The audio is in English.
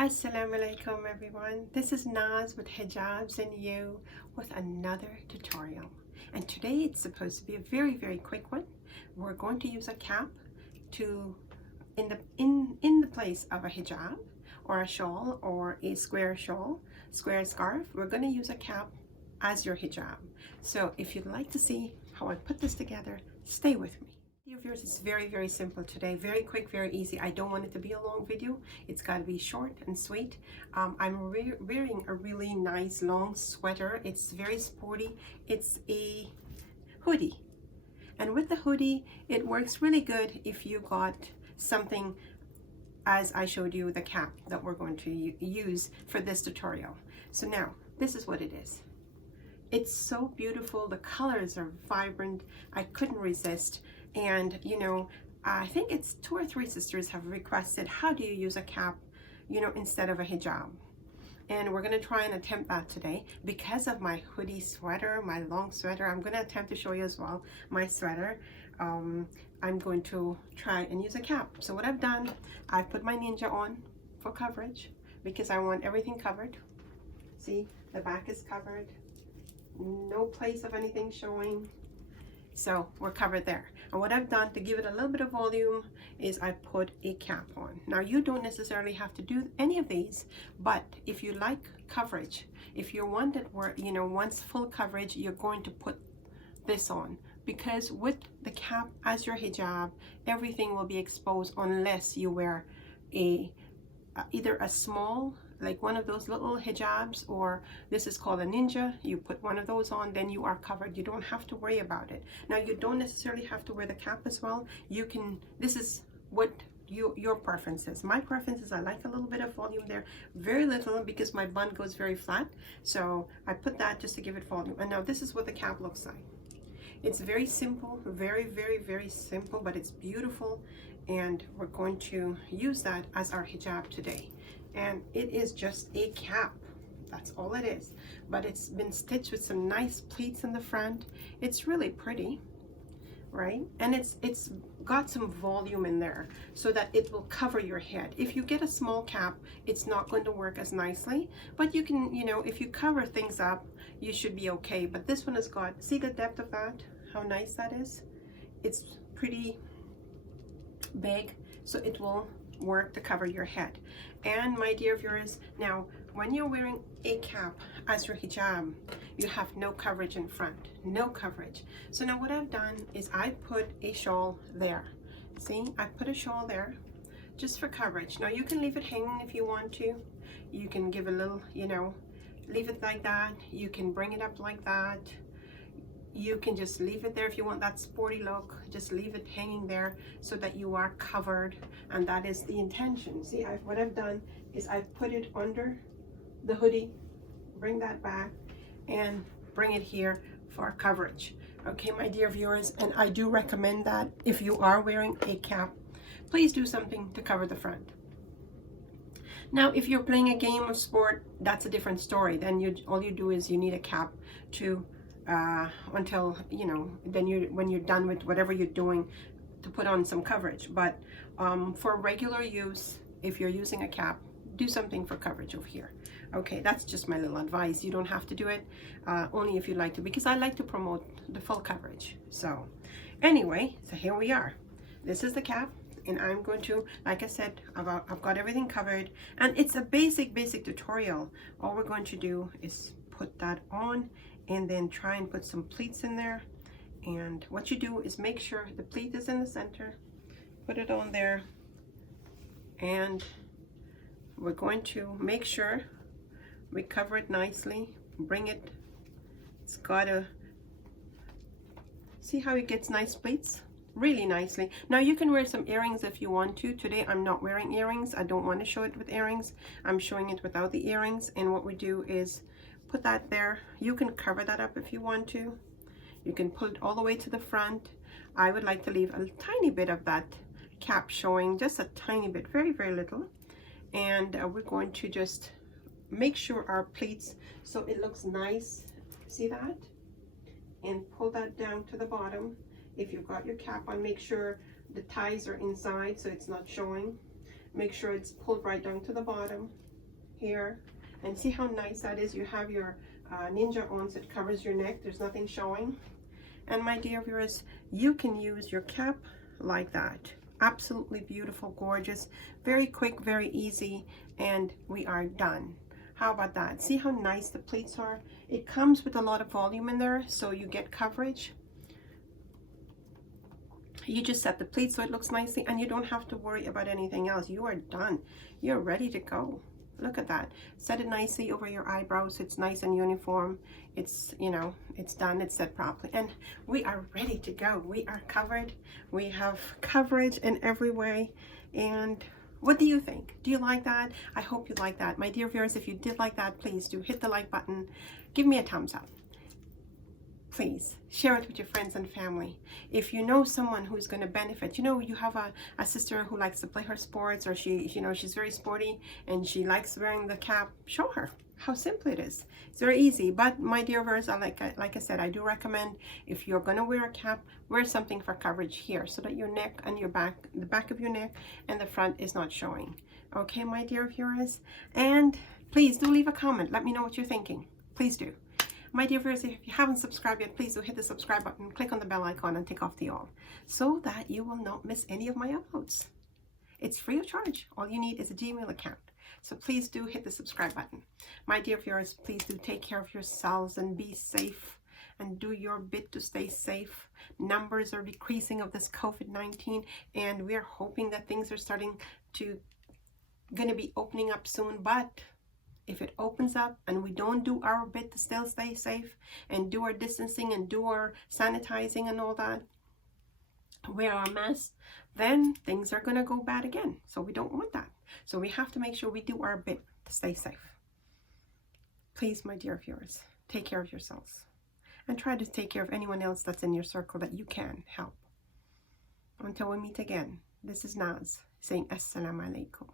Assalamu-Alaikum everyone. This is Naz with Hijabz&You with another tutorial. And today it's supposed to be a very quick one. We're going to use a cap to in the place of a hijab or a shawl or a square shawl, square scarf. We're going to use a cap as your hijab. So if you'd like to see how I put this together, stay with me. Of yours is very simple today, very quick, very easy. I don't want it to be a long video. It's got to be short and sweet. I'm wearing a really nice long sweater. It's very sporty. It's a hoodie, and with the hoodie it works really good if you got something as I showed you the cap that we're going to use for this tutorial. So now this is what it is. It's so beautiful. The colors are vibrant. I couldn't resist. And you know, I think it's 2 or 3 sisters have requested, how do you use a cap, you know, instead of a hijab? And we're going to try and attempt that today. Because of my hoodie sweater, my long sweater, I'm going to attempt to show you as well my sweater. I'm going to try and use a cap. So what I've done, I've put my ninja on for coverage because I want everything covered. See, the back is covered, no place of anything showing. So we're covered there. And what I've done to give it a little bit of volume is I put a cap on. Now you don't necessarily have to do any of these, but if you like coverage, if you're one that wants full coverage, you're going to put this on, because with the cap as your hijab, everything will be exposed unless you wear either a small, like one of those little hijabs, or this is called a ninja. You put one of those on, then you are covered. You don't have to worry about it. Now you don't necessarily have to wear the cap as well. You can, this is what your preference is. My preference is I like a little bit of volume there, very little, because my bun goes very flat. So I put that just to give it volume. And now this is what the cap looks like. It's very simple, very simple, but it's beautiful. And we're going to use that as our hijab today. And it is just a cap, that's all it is, but it's been stitched with some nice pleats in the front. It's really pretty, right? And it's got some volume in there so that it will cover your head. If you get a small cap, it's not going to work as nicely, but you can, you know, if you cover things up, you should be okay. But this one has got, see the depth of that, how nice that is. It's pretty big, so it will work to cover your head. And my dear viewers, now when you're wearing a cap as your hijab, you have no coverage in front, no coverage. So now what I've done is I put a shawl there. See, I put a shawl there just for coverage. Now you can leave it hanging if you want to. You can give a little, you know, leave it like that. You can bring it up like that. You can just leave it there if you want that sporty look. Just leave it hanging there so that you are covered, and that is the intention. See, what I've done is I've put it under the hoodie, bring that back, and bring it here for coverage. Okay, my dear viewers, and I do recommend that if you are wearing a cap, please do something to cover the front. Now, if you're playing a game of sport, that's a different story. Then all you do is you need a cap to until, you know, then when you're done with whatever you're doing, to put on some coverage. But for regular use, if you're using a cap, do something for coverage over here. Okay, that's just my little advice. You don't have to do it, only if you like to, because I like to promote the full coverage. So anyway, so here we are. This is the cap, and I'm going to, like I said, I've got everything covered, and it's a basic tutorial. All we're going to do is put that on, and then try and put some pleats in there. And what you do is make sure the pleat is in the center, put it on there, and we're going to make sure we cover it nicely, bring it, it's gotta, see how it gets nice pleats, really nicely. Now you can wear some earrings if you want to. Today I'm not wearing earrings. I don't want to show it with earrings. I'm showing it without the earrings. And what we do is put that there. You can cover that up if you want to. You can pull it all the way to the front. I would like to leave a tiny bit of that cap showing, just a tiny bit, very little. And we're going to just make sure our pleats, so it looks nice. See that? And pull that down to the bottom. If you've got your cap on, make sure the ties are inside so it's not showing. Make sure it's pulled right down to the bottom. here, and see how nice that is. You have your ninja on, so it covers your neck. There's nothing showing. And my dear viewers, you can use your cap like that. Absolutely beautiful, gorgeous, very quick, very easy, and we are done. How about that? See how nice the pleats are? It comes with a lot of volume in there, so you get coverage. You just set the pleats so it looks nicely, and you don't have to worry about anything else. You are done. You're ready to go. Look at that. Set it nicely over your eyebrows. It's nice and uniform. It's, you know, it's done. It's set properly. And we are ready to go. We are covered. We have coverage in every way. And what do you think? Do you like that? I hope you like that. My dear viewers, if you did like that, please do hit the like button. Give me a thumbs up. Please share it with your friends and family. If you know someone who's going to benefit, you know, you have a sister who likes to play her sports, or she's very sporty and she likes wearing the cap, show her how simple it is. It's very easy. But my dear viewers, like I said, I do recommend, if you're going to wear a cap, wear something for coverage here, so that your neck and your back, the back of your neck and the front is not showing. Okay, my dear viewers, and please do leave a comment. Let me know what you're thinking. Please do. My dear viewers, if you haven't subscribed yet, please do hit the subscribe button, click on the bell icon, and tick off the all, so that you will not miss any of my uploads. It's free of charge. All you need is a Gmail account. So please do hit the subscribe button. My dear viewers, please do take care of yourselves and be safe and do your bit to stay safe. Numbers are decreasing of this COVID-19, and we are hoping that things are going to be opening up soon. But if it opens up and we don't do our bit to still stay safe and do our distancing and do our sanitizing and all that, wear our masks, then things are going to go bad again. So we don't want that. So we have to make sure we do our bit to stay safe. Please, my dear viewers, take care of yourselves and try to take care of anyone else that's in your circle that you can help. Until we meet again, this is Naz saying Assalamu Alaikum.